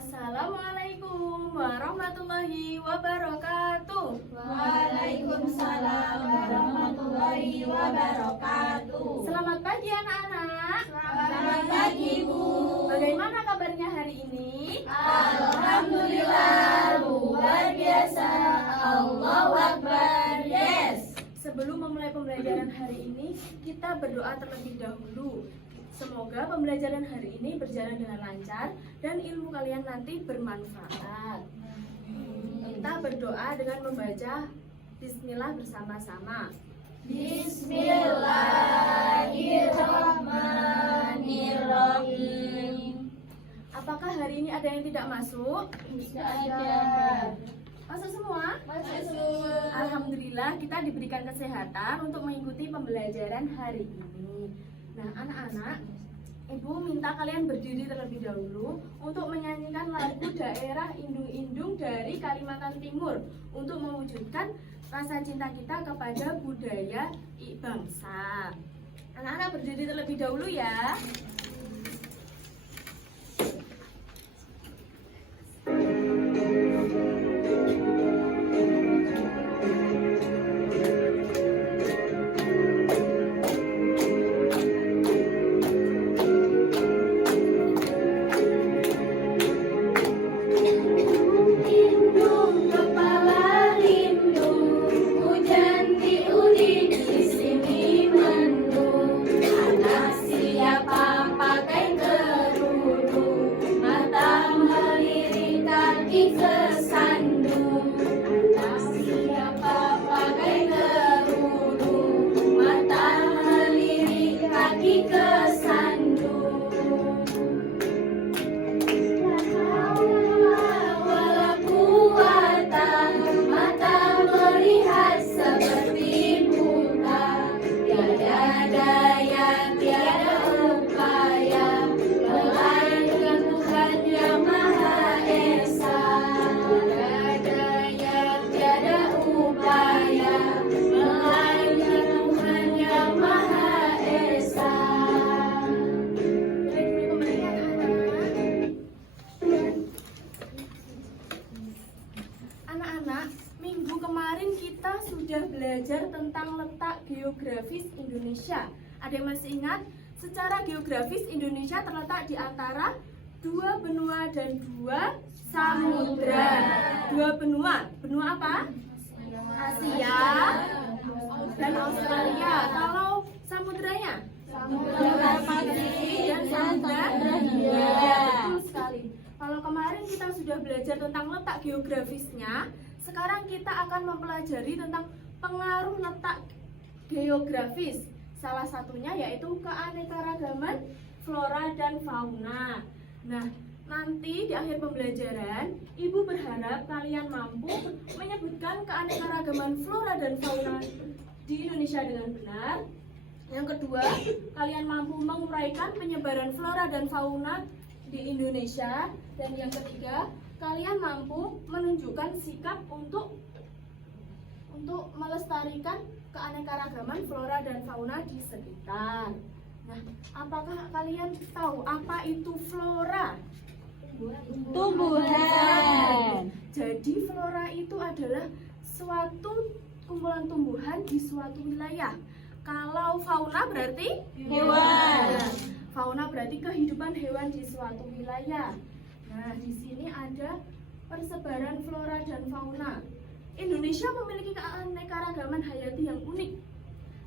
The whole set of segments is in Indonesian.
Assalamualaikum warahmatullahi wabarakatuh. Waalaikumsalam warahmatullahi wabarakatuh. Selamat pagi anak-anak. Selamat pagi, Bu. Bagaimana kabarnya hari ini? Alhamdulillah, luar biasa. Allahu Akbar. Yes. Sebelum memulai pembelajaran hari ini, kita berdoa terlebih dahulu. Semoga pembelajaran hari ini berjalan dengan lancar dan ilmu kalian nanti bermanfaat. Kita berdoa dengan membaca Bismillah bersama-sama. Bismillahirrahmanirrahim. Apakah hari ini ada yang tidak masuk? Tidak ada. Masuk semua? Masuk. Alhamdulillah kita diberikan kesehatan untuk mengikuti pembelajaran hari ini. Nah anak-anak, Ibu minta kalian berdiri terlebih dahulu untuk menyanyikan lagu daerah Indung-Indung dari Kalimantan Timur untuk mewujudkan rasa cinta kita kepada budaya bangsa. Anak-anak berdiri terlebih dahulu ya. Sudah belajar tentang letak geografis Indonesia. Ada yang masih ingat? Secara geografis Indonesia terletak di antara dua benua dan dua samudra. Dua benua. Benua apa? Asia dan Australia. Kalau samudranya? Samudra Pasifik dan Samudra Hindia. Betul sekali. Kalau kemarin kita sudah belajar tentang letak geografisnya, sekarang kita akan mempelajari tentang pengaruh letak geografis. Salah satunya yaitu keanekaragaman flora dan fauna. Nah, nanti di akhir pembelajaran, Ibu berharap kalian mampu menyebutkan keanekaragaman flora dan fauna di Indonesia dengan benar. Yang kedua, kalian mampu menguraikan penyebaran flora dan fauna di Indonesia. Dan yang ketiga, kalian mampu menunjukkan sikap untuk melestarikan keanekaragaman flora dan fauna di sekitar. Nah, apakah kalian tahu apa itu flora? Tumbuhan. Jadi flora itu adalah suatu kumpulan tumbuhan di suatu wilayah. Kalau fauna berarti Hewan. Nah, fauna berarti kehidupan hewan di suatu wilayah. Nah, di sini ada persebaran flora dan fauna. Indonesia memiliki keanekaragaman hayati yang unik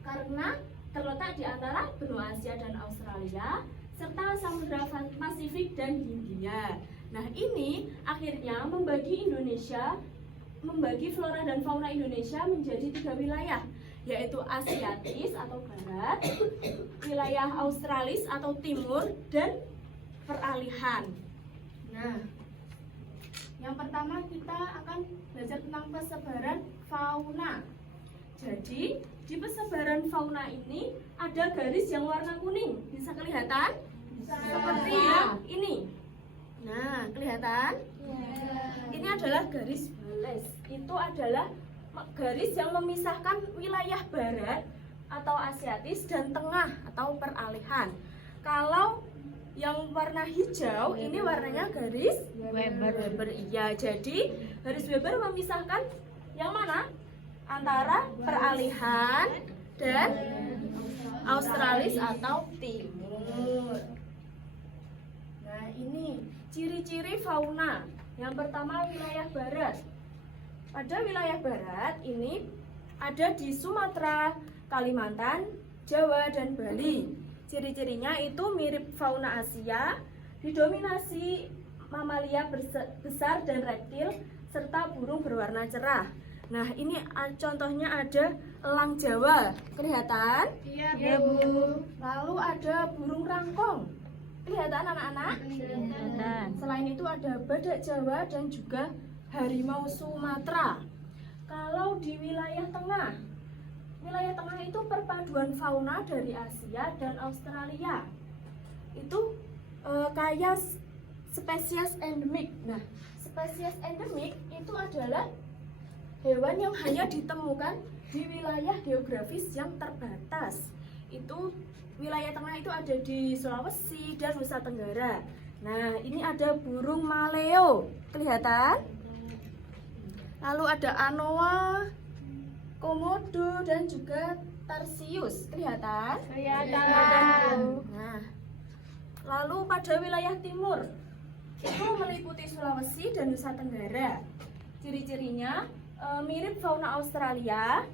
karena terletak di antara benua Asia dan Australia serta Samudra Pasifik dan Hindia. Nah, ini akhirnya membagi flora dan fauna Indonesia menjadi 3 wilayah, yaitu Asiatis atau barat, wilayah Australis atau timur, dan peralihan. Nah, yang pertama kita akan belajar tentang persebaran fauna. Jadi, di persebaran fauna ini ada garis yang warna kuning. Bisa kelihatan? Bisa. Seperti yang ini. Nah, kelihatan? Ini adalah garis balas. Itu adalah garis yang memisahkan wilayah barat atau Asiatis dan tengah atau peralihan. Kalau yang warna hijau ini warnanya garis Weber. Iya, jadi garis Weber memisahkan yang mana? Antara peralihan dan Australis atau timur. Nah, ini ciri-ciri fauna. Yang pertama wilayah barat. Pada wilayah barat ini ada di Sumatera, Kalimantan, Jawa, dan Bali. Ciri-cirinya itu mirip fauna Asia, didominasi mamalia besar dan reptil, serta burung berwarna cerah. Nah, ini contohnya ada elang Jawa, kelihatan? Iya, Bu. Lalu ada burung rangkong, kelihatan anak-anak? Kelihatan. Selain itu ada badak Jawa dan juga harimau Sumatera. Kalau di wilayah tengah itu perpaduan fauna dari Asia dan Australia. Itu kaya spesies endemik. Nah, spesies endemik itu adalah hewan yang hanya ditemukan di wilayah geografis yang terbatas. Itu wilayah tengah itu ada di Sulawesi dan Nusa Tenggara. Nah, ini ada burung maleo, kelihatan? Lalu ada anoa, komodo, dan juga tarsius, kelihatan? Kelihatan. Nah, lalu pada wilayah timur itu meliputi Sulawesi dan Nusa Tenggara. Ciri-cirinya mirip fauna Australia,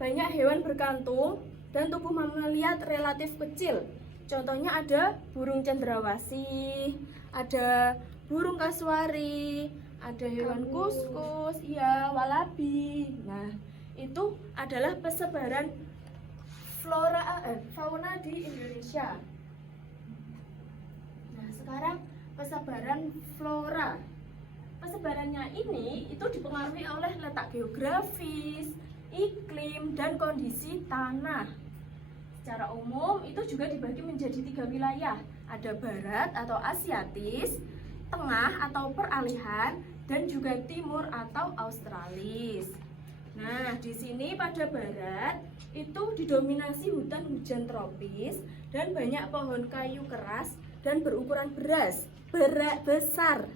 banyak hewan berkantung, dan tubuh mamalia relatif kecil. Contohnya ada burung cendrawasih, ada burung kasuari, ada hewan kuskus, iya, walabi. Nah, itu adalah persebaran fauna di Indonesia. Nah, sekarang persebaran flora. Persebarannya ini itu dipengaruhi oleh letak geografis, iklim, dan kondisi tanah. Secara umum itu juga dibagi menjadi 3 wilayah. Ada barat atau asiatis, tengah atau peralihan, dan juga timur atau australis. Nah, di sini pada barat itu didominasi hutan hujan tropis dan banyak pohon kayu keras dan berukuran besar.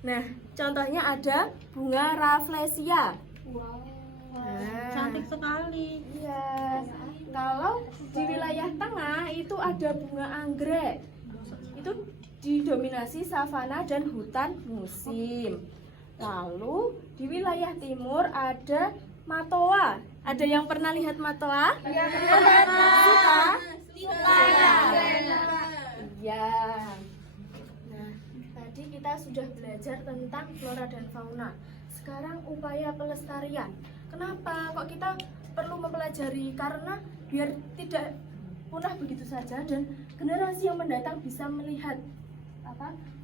Nah, contohnya ada bunga rafflesia. Wow. Nah, Cantik sekali. iya. Kalau di wilayah tengah itu ada bunga anggrek. Itu didominasi savana dan hutan musim. Lalu di wilayah timur ada matoa. Ada yang pernah lihat matoa? Iya. Suka? Suka. Iya. Nah, tadi kita sudah belajar tentang flora dan fauna. Sekarang upaya pelestarian. Kenapa kok kita perlu mempelajari? Karena biar tidak punah begitu saja dan generasi yang mendatang bisa melihat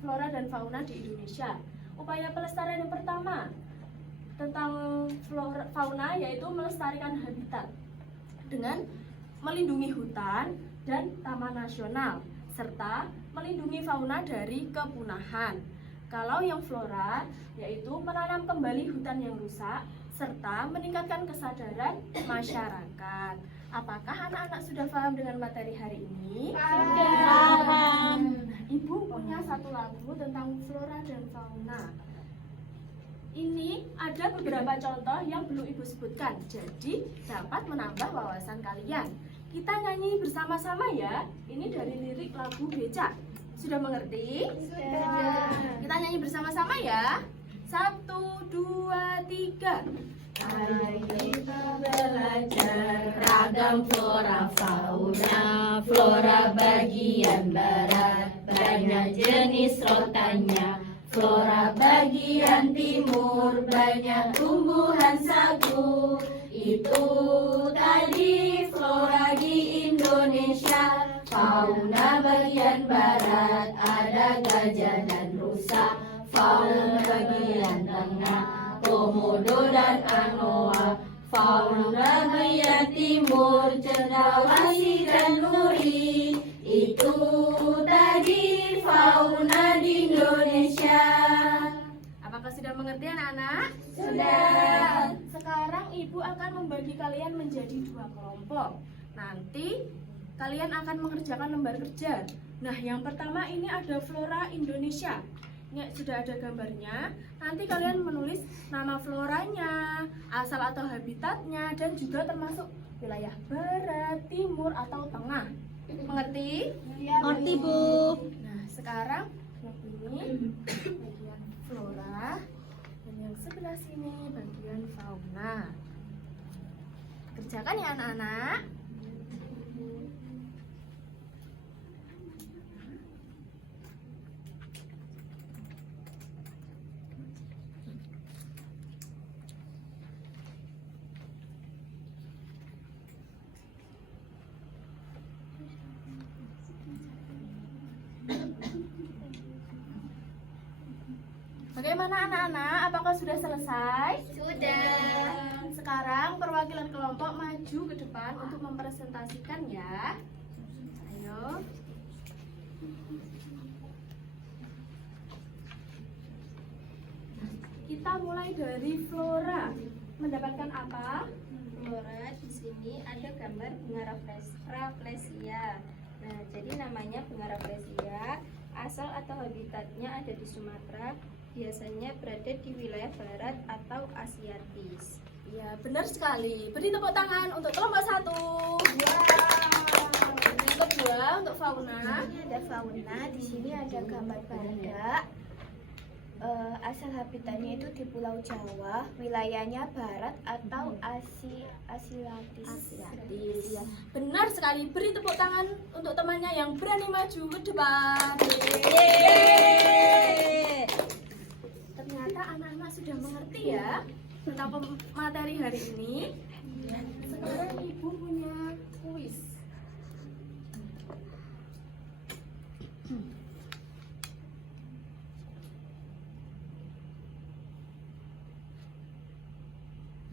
flora dan fauna di Indonesia. Upaya pelestarian yang pertama tentang fauna yaitu melestarikan habitat dengan melindungi hutan dan taman nasional serta melindungi fauna dari kepunahan. Kalau yang flora yaitu menanam kembali hutan yang rusak serta meningkatkan kesadaran masyarakat. Apakah anak-anak sudah paham dengan materi hari ini? Paham. Nah, Ibu punya satu lagu tentang flora dan fauna. Ini ada beberapa contoh yang belum Ibu sebutkan, jadi dapat menambah wawasan kalian. Kita nyanyi bersama-sama ya. Ini dari lirik lagu Becak. Sudah mengerti? Sudah. Kita nyanyi bersama-sama ya. 1, 2, 3. Mari kita belajar ragam flora fauna. Flora bagian barat banyak jenis rotanya. Flora bagian timur banyak tumbuhan sagu. Itu tadi flora di Indonesia. Fauna bagian barat ada gajah dan rusa. Fauna bagian tengah komodo dan anoa. Fauna bagian timur cendrawasih dan nuri. Itu tadi fauna di Indonesia. Apakah sudah mengerti anak-anak? Sudah. Sekarang Ibu akan membagi kalian menjadi 2 kelompok. Nanti kalian akan mengerjakan lembar kerja. Nah, yang pertama ini ada flora Indonesia. Ini sudah ada gambarnya. Nanti kalian menulis nama floranya, asal atau habitatnya, dan juga termasuk wilayah barat, timur, atau tengah. Mengerti? Ngerti, Bu. Nah, sekarang yang ini bagian flora, dan yang sebelah sini bagian fauna. Kerjakan ya anak-anak. Bagaimana anak-anak? Apakah sudah selesai? Sudah. Sekarang perwakilan kelompok maju ke depan untuk mempresentasikan ya. Ayo. Kita mulai dari flora. Mendapatkan apa? Flora di sini ada gambar bunga rafflesia. Nah, jadi namanya bunga rafflesia. Asal atau habitatnya ada di Sumatera. Biasanya berada di wilayah barat atau asiatis. Ya, benar sekali. Beri tepuk tangan untuk kelompok 1. Yang kedua untuk fauna. Ini ada fauna, di sini ada gambar badak. Asal habitatnya itu di Pulau Jawa, wilayahnya barat atau asiatis. Ya. Benar sekali. Beri tepuk tangan untuk temannya yang berani maju ke depan. Ternyata anak-anak sudah mengerti ya tentang materi hari ini. Sekarang ibu punya kuis.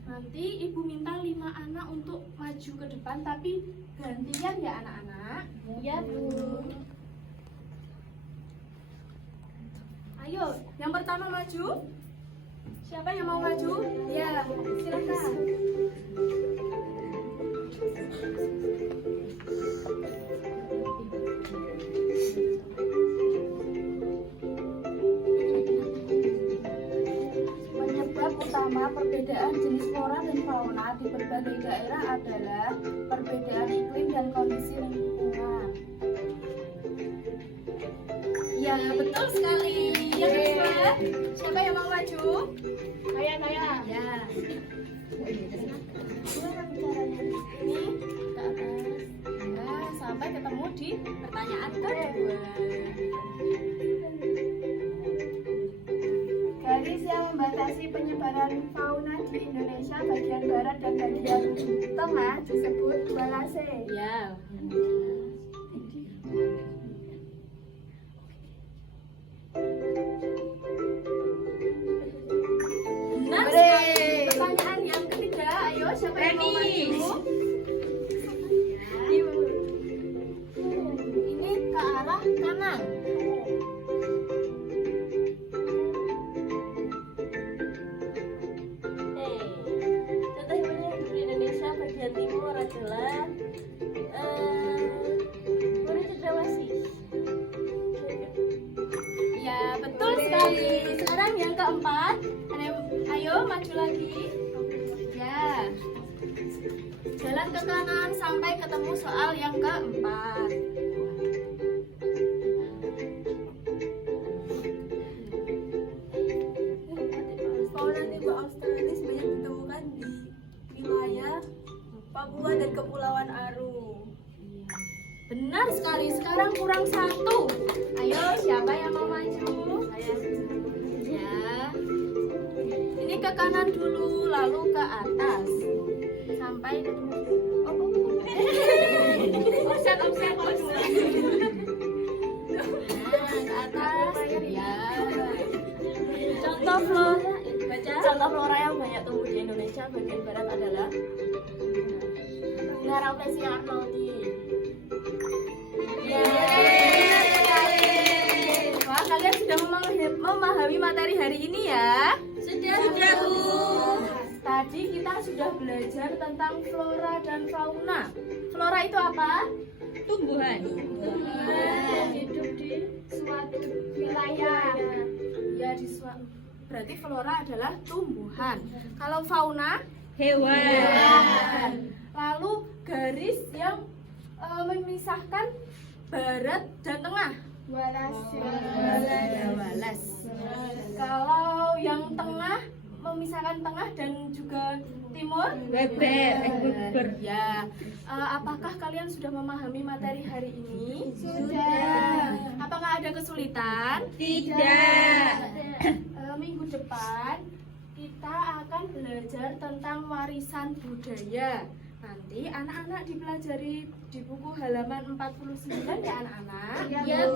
Nanti ibu minta 5 anak untuk maju ke depan, tapi gantian ya anak-anak. Iya, Bu. Ayo, yang pertama maju. Siapa yang mau maju? Ya, silakan. Penyebab utama perbedaan jenis flora dan fauna di berbagai daerah adalah perbedaan iklim dan kondisi lingkungan. Ya, betul sekali. Yang kedua, siapa yang mau maju? Saya. Ya. Ini ke atas. Nah, sampai ketemu di pertanyaan kedua. Garis yang membatasi penyebaran fauna di Indonesia bagian barat dan bagian tengah disebut Walase. Ya. Benar sekali. Pertanyaan yang ketiga, ayo siapa yang mau maju? Ini ke arah kanan. Contoh hewan di Indonesia bagian timur adalah burung cendrawasih. Ya, betul sekali. Sekarang yang keempat, ayo maju lagi. Ya. Jalan ke kanan sampai ketemu soal yang keempat. Fauna tiba australis banyak ditemukan di wilayah Papua dan Kepulauan Aru. Benar sekali. Sekarang kurang 1. Ayo, siapa yang mau maju? Ya. Ini ke kanan dulu, lalu ke atas. Sampai ketemu. Offset. Nah, ke atas. Ya. Contoh flora. Baca. Contoh flora yang banyak tumbuh di Indonesia bagian barat adalah bunga rafflesia arnoldii. Ya. Wah, kalian sudah memahami materi hari ini ya? Sudah, Bu. tadi kita sudah belajar tentang flora dan fauna. Flora itu apa? Tumbuhan. Hidup di suatu wilayah. Ya, berarti flora adalah tumbuhan. Kalau fauna, Hewan. lalu garis yang memisahkan barat dan tengah. Walas. Walas. Kalau yang tengah memisahkan tengah dan juga timur. Weber. Ya. Apakah kalian sudah memahami materi hari ini? Sudah. Apakah ada kesulitan? Tidak. Minggu depan kita akan belajar tentang warisan budaya. Nanti anak-anak dipelajari di buku halaman 49 ya anak-anak.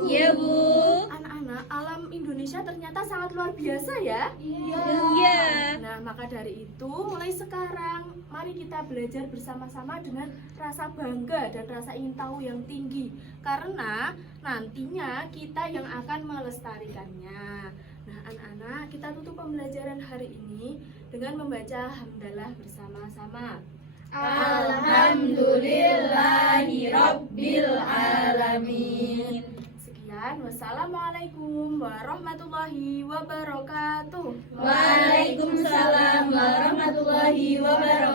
Ya, Bu. Anak-anak, alam Indonesia ternyata sangat luar biasa ya. Iya. Nah, maka dari itu mulai sekarang mari kita belajar bersama-sama dengan rasa bangga dan rasa ingin tahu yang tinggi. Karena nantinya kita yang akan melestarikannya. Nah, anak-anak, kita tutup pembelajaran hari ini dengan membaca hamdalah bersama-sama. Alhamdulillahi Rabbil Alamin. Sekian, wassalamualaikum warahmatullahi wabarakatuh. Waalaikumsalam warahmatullahi wabarakatuh.